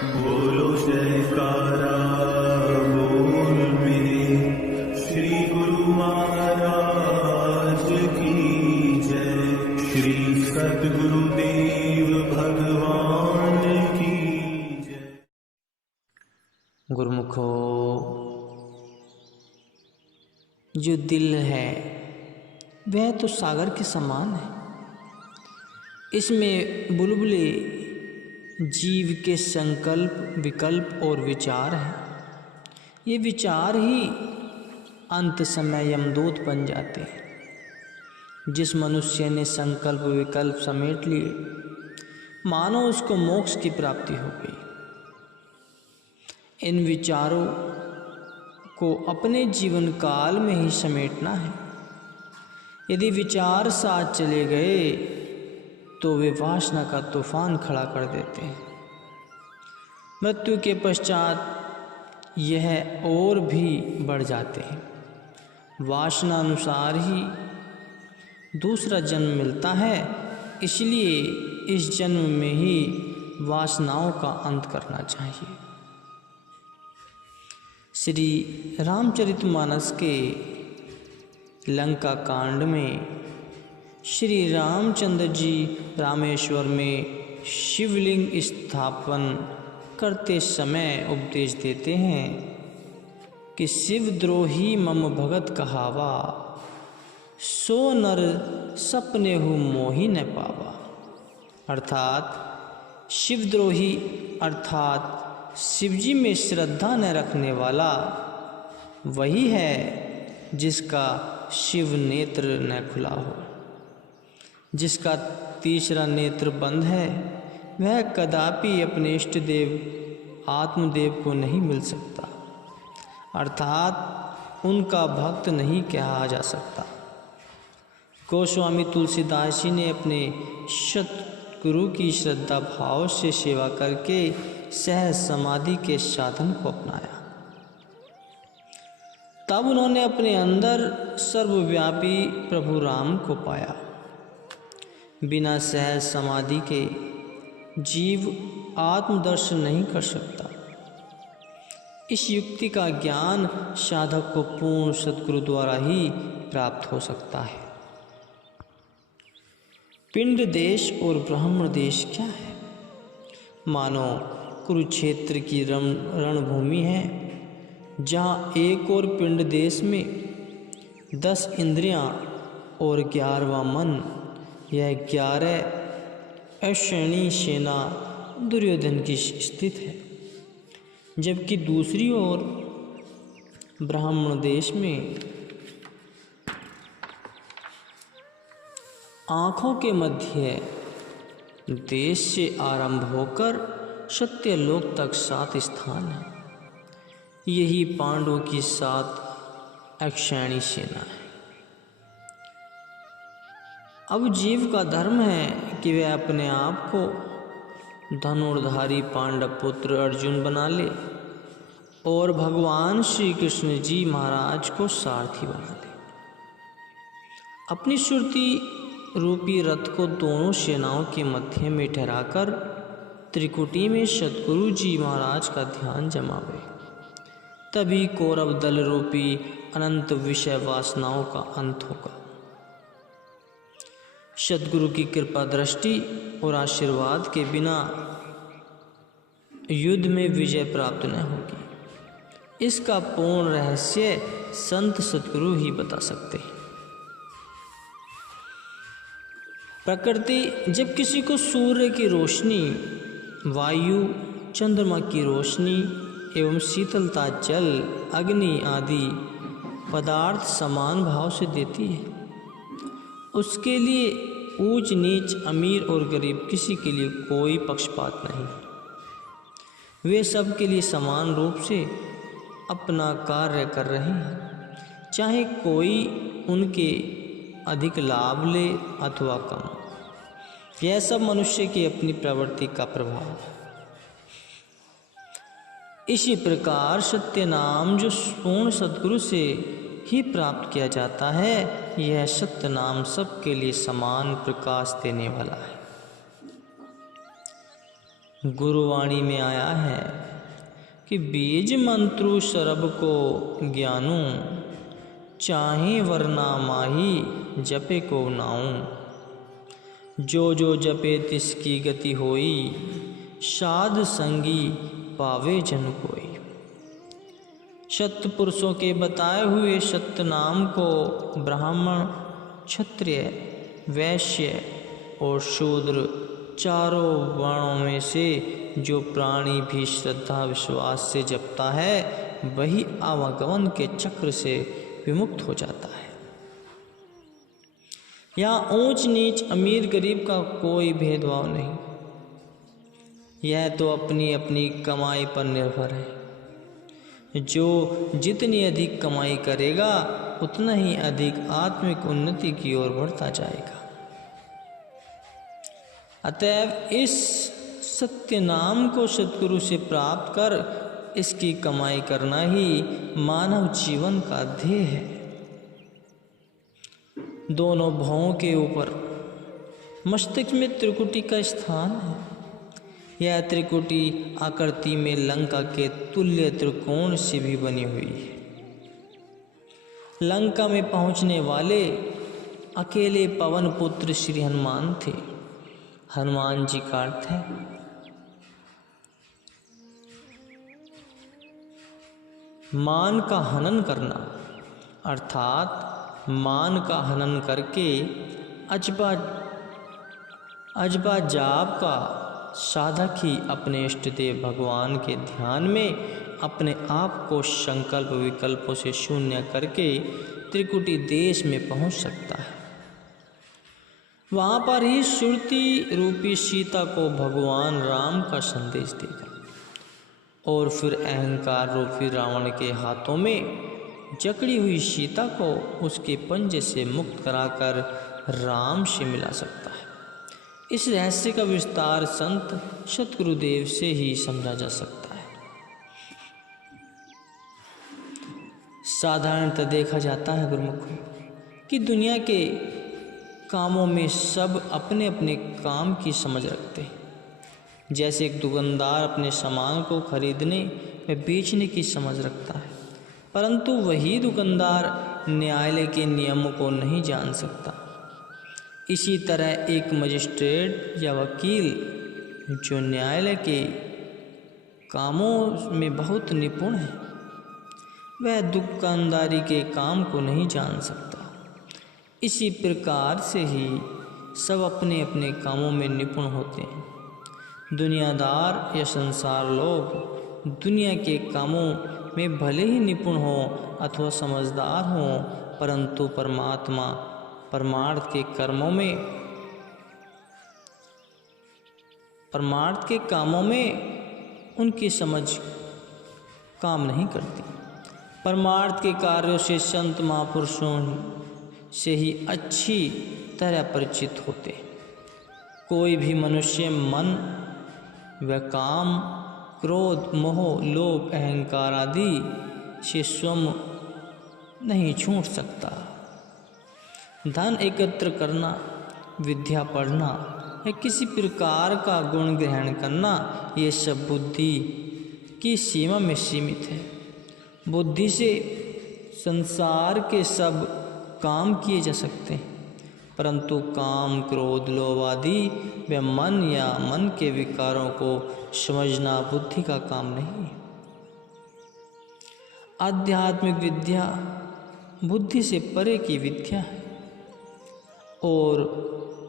बोलो जयकारा बोल मेरे श्री गुरु महाराज की जय। श्री सद्गुरुदेव भगवान की जय। गुरुमुखो, जो दिल है वह तो सागर के समान है। इसमें बुलबुले जीव के संकल्प, विकल्प और विचार हैं। ये विचार ही अंत समय यमदूत बन जाते हैं। जिस मनुष्य ने संकल्प विकल्प समेट लिए, मानो उसको मोक्ष की प्राप्ति हो गई। इन विचारों को अपने जीवन काल में ही समेटना है। यदि विचार साथ चले गए तो वे वासना का तूफान खड़ा कर देते हैं। मृत्यु के पश्चात यह और भी बढ़ जाते हैं। वासना अनुसार ही दूसरा जन्म मिलता है, इसलिए इस जन्म में ही वासनाओं का अंत करना चाहिए। श्री रामचरितमानस के लंका कांड में श्री रामचंद्र जी रामेश्वर में शिवलिंग स्थापन करते समय उपदेश देते हैं कि शिवद्रोही मम भगत कहावा, सो नर सपने हु मोहि न पावा। अर्थात शिवद्रोही अर्थात शिवजी में श्रद्धा न रखने वाला वही है जिसका शिव नेत्र न खुला हो। जिसका तीसरा नेत्र बंद है वह कदापि अपने इष्ट देव आत्मदेव को नहीं मिल सकता, अर्थात उनका भक्त नहीं कहा जा सकता। गोस्वामी तुलसीदास जी ने अपने सतगुरु की श्रद्धा भाव से सेवा करके सहज समाधि के साधन को अपनाया। तब उन्होंने अपने अंदर सर्वव्यापी प्रभु राम को पाया। बिना सहज समाधि के जीव आत्मदर्शन नहीं कर सकता। इस युक्ति का ज्ञान साधक को पूर्ण सद्गुरु द्वारा ही प्राप्त हो सकता है। पिंड देश और ब्राह्मण देश क्या है? मानो कुरुक्षेत्र की रणभूमि है, जहाँ एक और पिंड देश में 10 इंद्रियां और 11वां मन, यह 11 अश्विनी सेना दुर्योधन की स्थित है। जबकि दूसरी ओर ब्राह्मण देश में आँखों के मध्य देश से आरंभ होकर सत्यलोक तक 7 स्थान है। यही पांडवों की 7 अक्षयणी सेना है। अब जीव का धर्म है कि वह अपने आप को धनुर्धारी पांडव पुत्र अर्जुन बना ले और भगवान श्री कृष्ण जी महाराज को सारथी बना ले। अपनी सुरती रूपी रथ को दोनों सेनाओं के मध्य में ठहराकर त्रिकुटी में सद्गुरु जी महाराज का ध्यान जमावे। तभी कौरव दल रूपी अनंत विषय वासनाओं का अंत होगा। सद्गुरु की कृपा दृष्टि और आशीर्वाद के बिना युद्ध में विजय प्राप्त न होगी। इसका पूर्ण रहस्य संत सद्गुरु ही बता सकते हैं। प्रकृति जब किसी को सूर्य की रोशनी, वायु, चंद्रमा की रोशनी एवं शीतलता जल, अग्नि आदि पदार्थ समान भाव से देती है, उसके लिए ऊंच नीच, अमीर और गरीब किसी के लिए कोई पक्षपात नहीं। वे सब के लिए समान रूप से अपना कार्य कर रहे हैं, चाहे कोई उनके अधिक लाभ ले अथवा कम। यह सब मनुष्य की अपनी प्रवृत्ति का प्रभाव है। इसी प्रकार सत्य नाम जो पूर्ण सद्गुरु से ही प्राप्त किया जाता है, यह सत्य नाम सबके लिए समान प्रकाश देने वाला है। गुरुवाणी में आया है कि बीज मंत्रु सरब को ज्ञानू, चाहे वरना माही जपे को नाऊं। जो जो जपे तिसकी गति होई, साध संगी पावे जन कोई। सत्य पुरुषों के बताए हुए सत्य नाम को ब्राह्मण, क्षत्रिय, वैश्य और शूद्र चारों वर्णों में से जो प्राणी भी श्रद्धा विश्वास से जपता है, वही आवागमन के चक्र से विमुक्त हो जाता है। यहाँ ऊंच नीच, अमीर गरीब का कोई भेदभाव नहीं। यह तो अपनी अपनी कमाई पर निर्भर है। जो जितनी अधिक कमाई करेगा, उतना ही अधिक आत्मिक उन्नति की ओर बढ़ता जाएगा। अतएव इस सत्य नाम को सद्गुरु से प्राप्त कर इसकी कमाई करना ही मानव जीवन का ध्येय है। दोनों भवों के ऊपर मस्तिष्क में त्रिकुटी का स्थान है। यह त्रिकुटी आकृति में लंका के तुल्य त्रिकोण से भी बनी हुई है। लंका में पहुंचने वाले अकेले पवन पुत्र श्री हनुमान थे। हनुमान जी का अर्थ है मान का हनन करना, अर्थात मान का हनन करके अजबा जाप का साधक ही अपने इष्ट देव भगवान के ध्यान में अपने आप को संकल्प विकल्पों से शून्य करके त्रिकुटी देश में पहुंच सकता है। वहाँ पर ही सुरती रूपी सीता को भगवान राम का संदेश देगा और फिर अहंकार रूपी रावण के हाथों में जकड़ी हुई सीता को उसके पंजे से मुक्त कराकर राम से मिला सकता है। इस रहस्य का विस्तार संत सतगुरुदेव से ही समझा जा सकता है। साधारणतः देखा जाता है गुरुमुखों कि दुनिया के कामों में सब अपने अपने काम की समझ रखते हैं। जैसे एक दुकानदार अपने सामान को खरीदने व बेचने की समझ रखता है, परंतु वही दुकानदार न्यायालय के नियमों को नहीं जान सकता। इसी तरह एक मजिस्ट्रेट या वकील जो न्यायालय के कामों में बहुत निपुण है, वह दुकानदारी के काम को नहीं जान सकता। इसी प्रकार से ही सब अपने अपने कामों में निपुण होते हैं। दुनियादार या संसार लोग दुनिया के कामों में भले ही निपुण हों अथवा समझदार हों, परंतु परमात्मा परमार्थ के कामों में उनकी समझ काम नहीं करती। परमार्थ के कार्यों से संत महापुरुषों से ही अच्छी तरह परिचित होते। कोई भी मनुष्य मन व काम, क्रोध, मोह, लोभ, अहंकार आदि से स्वयं नहीं छूट सकता। धन एकत्र करना, विद्या पढ़ना या किसी प्रकार का गुण ग्रहण करना, ये सब बुद्धि की सीमा में सीमित है। बुद्धि से संसार के सब काम किए जा सकते हैं, परंतु काम, क्रोध, लोभ आदि व मन या मन के विकारों को समझना बुद्धि का काम नहीं है। आध्यात्मिक विद्या बुद्धि से परे की विद्या है और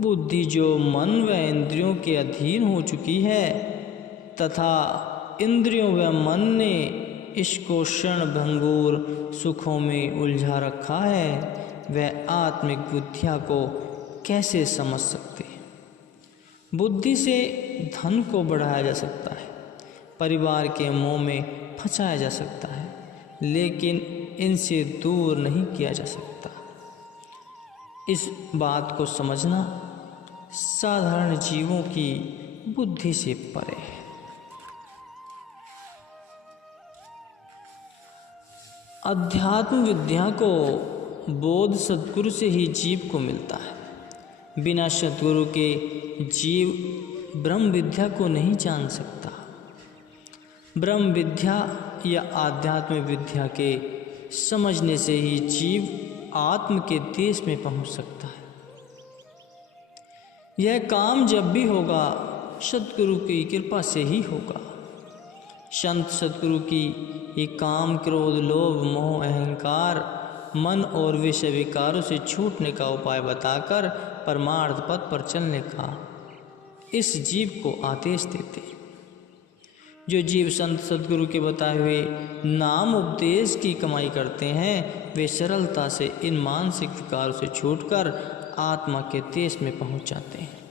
बुद्धि जो मन व इंद्रियों के अधीन हो चुकी है तथा इंद्रियों व मन ने इसको क्षण भंगुर सुखों में उलझा रखा है, वह आत्मिक बुद्धिया को कैसे समझ सकते हैं। बुद्धि से धन को बढ़ाया जा सकता है, परिवार के मोह में फंसाया जा सकता है, लेकिन इनसे दूर नहीं किया जा सकता। इस बात को समझना साधारण जीवों की बुद्धि से परे है। अध्यात्म विद्या को बोध सद्गुरु से ही जीव को मिलता है। बिना सद्गुरु के जीव ब्रह्म विद्या को नहीं जान सकता। ब्रह्म विद्या या आध्यात्म विद्या के समझने से ही जीव आत्म के देश में पहुंच सकता है। यह काम जब भी होगा सद्गुरु की कृपा से ही होगा। संत सद्गुरु की ये काम, क्रोध, लोभ, मोह, अहंकार, मन और विषय विकारों से छूटने का उपाय बताकर परमार्थ पथ पर चलने का इस जीव को आदेश देते। जो जीव संत सद्गुरु के बताए हुए नाम उपदेश की कमाई करते हैं, वे सरलता से इन मानसिक विकारों से छूटकर आत्मा के देश में पहुंच जाते हैं।